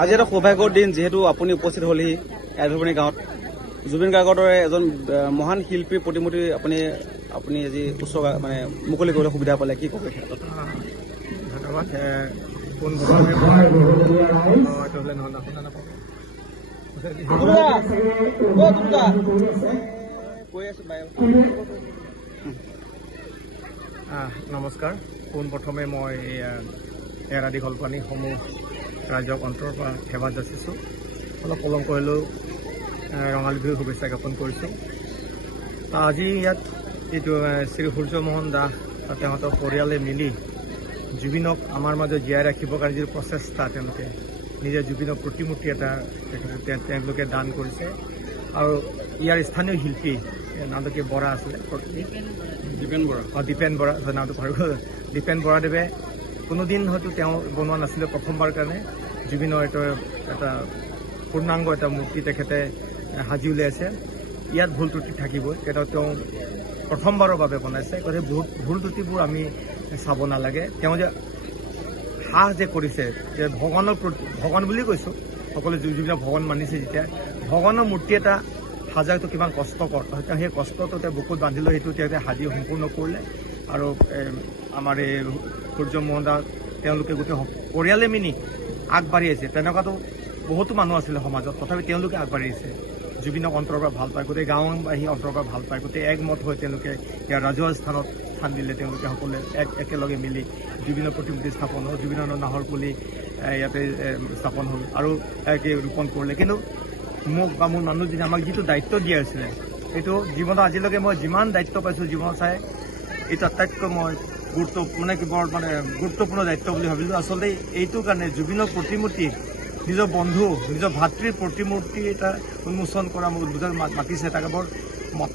আজি এটা সৌভাগ্যৰ দিন, যিহেতু আপুনি উপস্থিত হ'লেহি এডভেনী গাঁৱত। জুবিন গাৰ্গৰ দৰে এজন মহান শিল্পীৰ প্ৰতিমূৰ্তি আপুনি আজি মানে মুকলি কৰিবলৈ সুবিধা পালে, কি ক'ব এই ক্ষেত্ৰত? ধন্যবাদ। নমস্কাৰ। পোনপ্ৰথমে মই এৰা দীঘল পানী সমূহ ৰাইজক অন্তৰৰ পৰা সেৱা যাচিছোঁ। অলপ পলম কৰিলেও ৰঙালী বিহুৰ শুভেচ্ছা জ্ঞাপন কৰিছোঁ। আজি ইয়াত এইটো শ্ৰী সূৰ্যমোহন দাস তেহঁতৰ পৰিয়ালে মিলি জুবিনক আমাৰ মাজত জীয়াই ৰাখিবৰ কাৰণে যিটো প্ৰচেষ্টা, তেওঁলোকে নিজে জুবিনৰ প্ৰতিমূৰ্তি এটা তেওঁলোকে দান কৰিছে। আৰু ইয়াৰ স্থানীয় শিল্পী নামটো কি বৰা আছিলে, দীপেন বৰা নামটো পাহৰি গ'ল। দীপেন বৰাদেৱে কোনোদিন হয়তো তেওঁ বনোৱা নাছিলে, প্ৰথমবাৰ কাৰণে জুবিনৰ এটা পূৰ্ণাংগ এটা মূৰ্তি তেখেতে সাজি উলিয়াইছে। ইয়াত ভুল ত্ৰুটি থাকিবই, তেওঁ প্ৰথমবাৰৰ বাবে বনাইছে। গতিকে ভুল ত্ৰুটিবোৰ আমি চাব নালাগে। তেওঁ যে সাহ যে কৰিছে, যে ভগৱান বুলি কৈছোঁ, সকলোৱে জুবিনক ভগৱান মানিছে, যেতিয়া ভগৱানৰ মূৰ্তি এটা সাজাটো কিমান কষ্টকৰ, তেওঁ সেই কষ্টটো তেওঁ বুকুত বান্ধি লৈ সেইটো তেওঁ সাজি সম্পূৰ্ণ কৰিলে। আৰু আমাৰ এই সূৰ্যমোহন দাস তেওঁলোকে গোটেই পৰিয়ালে মিলি আগবাঢ়ি আহিছে। তেনেকুৱাতো বহুতো মানুহ আছিলে সমাজত, তথাপি তেওঁলোকে আগবাঢ়ি আহিছে। জুবিনক অন্তৰৰ পৰা ভাল পায়, গোটেই গাঁওবাসী অন্তৰৰ পৰা ভাল পায়, গোটেই একমত হৈ তেওঁলোকে ইয়াৰ ৰাজহুৱা স্থান দিলে। তেওঁলোকে সকলোৱে একেলগে মিলি জুবিনৰ প্ৰতিমূৰ্তি স্থাপন হ'ল, জুবিনৰ নাহৰ পুলি ইয়াতে স্থাপন হ'ল আৰু ৰোপণ কৰিলে। কিন্তু মোক বা মোৰ মানুহজনে আমাক যিটো দায়িত্ব দিয়া হৈছিলে, এইটো জীৱনত আজিলৈকে মই যিমান দায়িত্ব পাইছোঁ জীৱনত চাই, এইটো আটাইতকৈ মই গুৰুত্বপূৰ্ণ দায়িত্ব বুলি ভাবিলোঁ। আচলতে এইটো কাৰণে জুবিনৰ প্ৰতিমূৰ্তি, নিজৰ বন্ধু, নিজৰ ভাতৃৰ প্ৰতিমূৰ্তি এটা উন্মোচন কৰা মোক দুজন মাতিছে। তাকে বৰ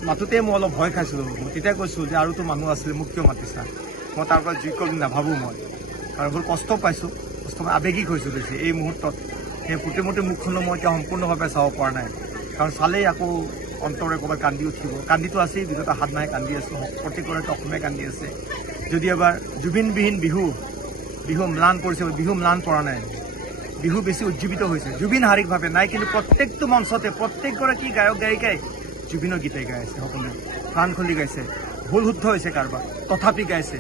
মাতোতে মই অলপ ভয় খাইছিলোঁ। মই তেতিয়া কৈছোঁ যে আৰুতো মানুহ আছিলে, মোক কিয় মাতিছা? মই তাৰ পৰা যোগ্য বুলি নাভাবোঁ মই, আৰু বহুত কষ্ট পাইছোঁ, আৱেগিক হৈছোঁ বেছি এই মুহূৰ্তত। সেই প্ৰতিমূৰ্তিৰ মুখখনো মই এতিয়া সম্পূৰ্ণভাৱে চাব পৰা নাই, কাৰণ চালেই আকৌ অন্তৰে ক'ৰবাত কান্দি উঠিব। কান্দিটো আছেই, বিগত 7 মাহে কান্দি আছোঁ, প্ৰতিগৰাকী অসমীয়া কান্দি আছে। যদি এবাৰ জুবিনবিহীন বিহু ম্লান পৰিছে, বিহু ম্লান পৰা নাই, বিহু বেছি উজ্জীৱিত হৈছে। জুবিন শাৰীৰিকভাৱে নাই, কিন্তু প্ৰত্যেকটো মঞ্চতে প্ৰত্যেকগৰাকী গায়ক গায়িকাই জুবিনৰ গীতে গাই আছে, সকলোৱে প্ৰাণ খুলি গাইছে। ভুল শুদ্ধ হৈছে কাৰোবাৰ, তথাপি গাইছে।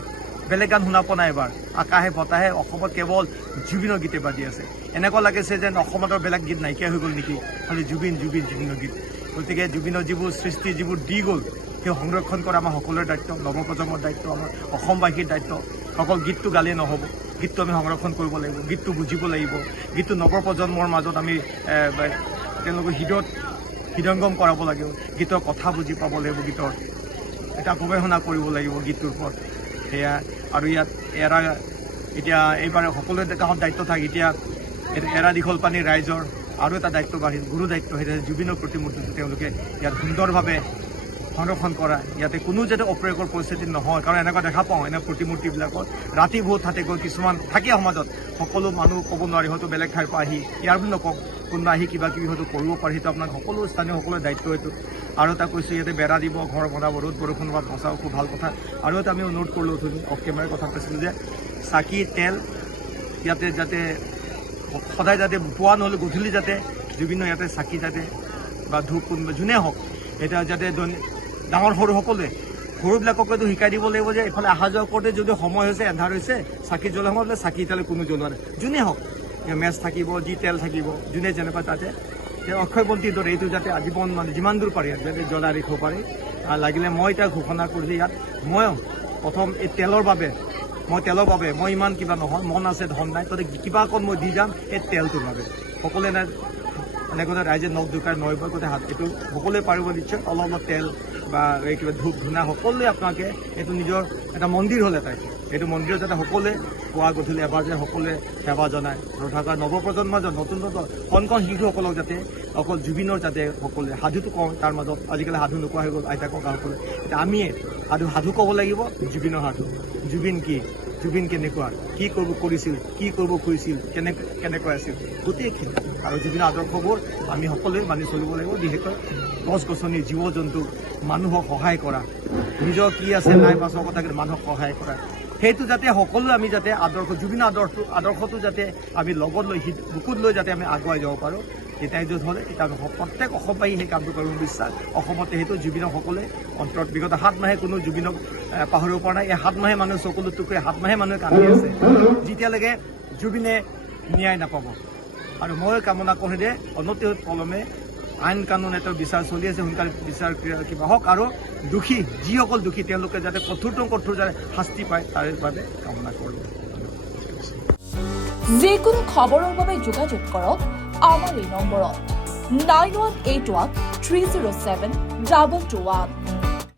বেলেগ গান শুনা পোৱা নাই এবাৰ। আকাশে বতাহে অসমত কেৱল জুবিনৰ গীতে বাজি আছে। এনেকুৱা লাগিছে যেন অসমত বেলেগ গীত নাইকিয়া হৈ গ'ল নেকি, খালি জুবিনৰ গীত। গতিকে জুবিনৰ যিবোৰ সৃষ্টি, যিবোৰ দি গ'ল, সেই সংৰক্ষণ কৰা আমাৰ সকলোৰে দায়িত্ব, নৱপ্ৰজন্মৰ দায়িত্ব, আমাৰ অসমবাসীৰ দায়িত্ব। অকল গীতটো গালেই নহ'ব, গীতটো আমি সংৰক্ষণ কৰিব লাগিব, গীতটো বুজিব লাগিব, গীতটো নৱপ্ৰজন্মৰ মাজত আমি তেওঁলোকৰ হৃদয়ংগম কৰাব লাগিব, গীতৰ কথা বুজি পাব লাগিব, গীতৰ এটা গৱেষণা কৰিব লাগিব গীতটোৰ ওপৰত। সেয়া আৰু ইয়াত এতিয়া এইবাৰ সকলোৱে কাষত দায়িত্ব থাকে। এতিয়া এৰা দীঘল পানীৰ ৰাইজৰ আৰু এটা দায়িত্ব বাঢ়িল, গুৰু দায়িত্ব। সেইটো জুবিনৰ প্ৰতিমূৰ্তিটো তেওঁলোকে ইয়াত সুন্দৰভাৱে সংৰক্ষণ কৰা, ইয়াতে কোনো যাতে অপ্ৰয়োগৰ পৰিস্থিতি নহয়। কাৰণ এনেকুৱা দেখা পাওঁ, এনে প্ৰতিমূৰ্তিবিলাকত ৰাতি বহুত থাকে গৈ, কিছুমান থাকে সমাজত, সকলো মানুহ ক'ব নোৱাৰি, হয়তো বেলেগ ঠাইৰ পৰা আহি, ইয়াৰ বুলি নকওঁ, কোনোবা আহি কিবা কিবি হয়তো কৰিব পাৰি, সেইটো আপোনাক সকলো স্থানীয় সকলোৰে দায়িত্ব এইটো। আৰু এটা কৈছোঁ, ইয়াতে বেৰা দিব, ঘৰ বনাব, ৰ'দ বৰষুণ বা বচাও, খুব ভাল কথা। আৰু এটা আমি নোট কৰিলোঁ, অফ কেমেৰাৰ কথা কৈছিলোঁ যে চাকি তেল ইয়াতে যাতে সদায় যাতে পুৱা নহ'লে গধূলি যাতে জুবিনৰ ইয়াতে চাকি যাতে বা ধূপ কোনোবা যোনে হওক, এতিয়া যাতে ডাঙৰ সৰু সকলোৱে, সৰুবিলাককতো শিকাই দিব লাগিব যে এইফালে অহা যোৱা কৰোঁতে যদি সময় হৈছে, এন্ধাৰ হৈছে, চাকি জ্বলা সময়ত চাকি এতিয়ালৈ কোনো জ্বলোৱা নাই, যোনে হওক। মেচ থাকিব, যি তেল থাকিব, যোনে যেনেকুৱা তাতে অক্ষয় বন্তিৰ দৰে এইটো যাতে আজীৱন যিমান দূৰ পাৰি যাতে জ্বলাই ৰাখিব পাৰি। লাগিলে মই এতিয়া ঘোষণা কৰিছোঁ ইয়াত, মই প্ৰথম এই তেলৰ বাবে মই ইমান কিবা নহয়, মন আছে, ধন নাই, তথাপি কিবা অকণ মই দি যাম এই তেলটোৰ বাবে। সকলোৱে এনেকৈ ৰাইজে নখ জোকাই নৈবই গোটেই হাত, এইটো সকলোৱে পাৰিব নিশ্চয়। অলপ তেল বা এই কিবা ধূপ ধূনা সকলোৱে আপোনালোকে এইটো নিজৰ এটা মন্দিৰ হ'ল এটাই, এইটো মন্দিৰত যাতে সকলোৱে পুৱা গধূলি এবাৰ যে সকলোৱে সেৱা জনায়, আৰু থকা নৱপ্ৰজন্মৰ নতুন কণ শিশুসকলক যাতে অকল জুবিনৰ যাতে সকলোৱে সাধুটো কওঁ, তাৰ মাজত আজিকালি সাধু নোকোৱা হৈ গ'ল, আইতা ককাসকলে। এতিয়া আমিয়ে সাধু ক'ব লাগিব, জুবিনৰ সাধু। জুবিন কি, জুবিন কেনেকুৱা, কি কৰিছিল, কি কৰিব খুজিছিল, কেনেকৈ আছিল, গোটেইখিনি। আৰু জুবিনৰ আদৰ্শবোৰ আমি সকলোৱে মানি চলিব লাগিব। বিশেষকৈ গছ গছনি, জীৱ জন্তু, মানুহক সহায় কৰা, নিজৰ কি আছে নাই বাচৰ কথা মানুহক সহায় কৰা, সেইটো যাতে সকলো আমি যাতে জুবিনৰ আদৰ্শটো যাতে আমি লগত লৈ বুকুত লৈ যাতে আমি আগুৱাই যাব পাৰোঁ। তেতিয়াই য'ত হ'লে এতিয়া প্ৰত্যেক অসমবাসী সেই কামটো কৰিব বিশ্বাস অসমতে সেইটো জুবিনক সকলোৱে অন্তৰত বিগত 7 মাহে কোনো জুবিনক পাহৰিব পৰা নাই। এই 7 মাহে মানুহে চকুলো টুকুৰে 7 মাহে মানুহে কান্দি আছে যেতিয়ালৈকে জুবিনে ন্যায় নাপাব। আৰু মই কামনা কৰোঁ যে অনতি পলমে আইন কানুন এটা বিচাৰ চলি আছে, সোনকালে বিচাৰ কিবা হওক আৰু দোষী যিসকল দোষী তেওঁলোকে যাতে কঠোৰ যাতে শাস্তি পায় তাৰ বাবে কামনা কৰোঁ। যিকোনো খবৰৰ বাবে যোগাযোগ কৰক আমাৰ এই নম্বৰত 9181 307 221।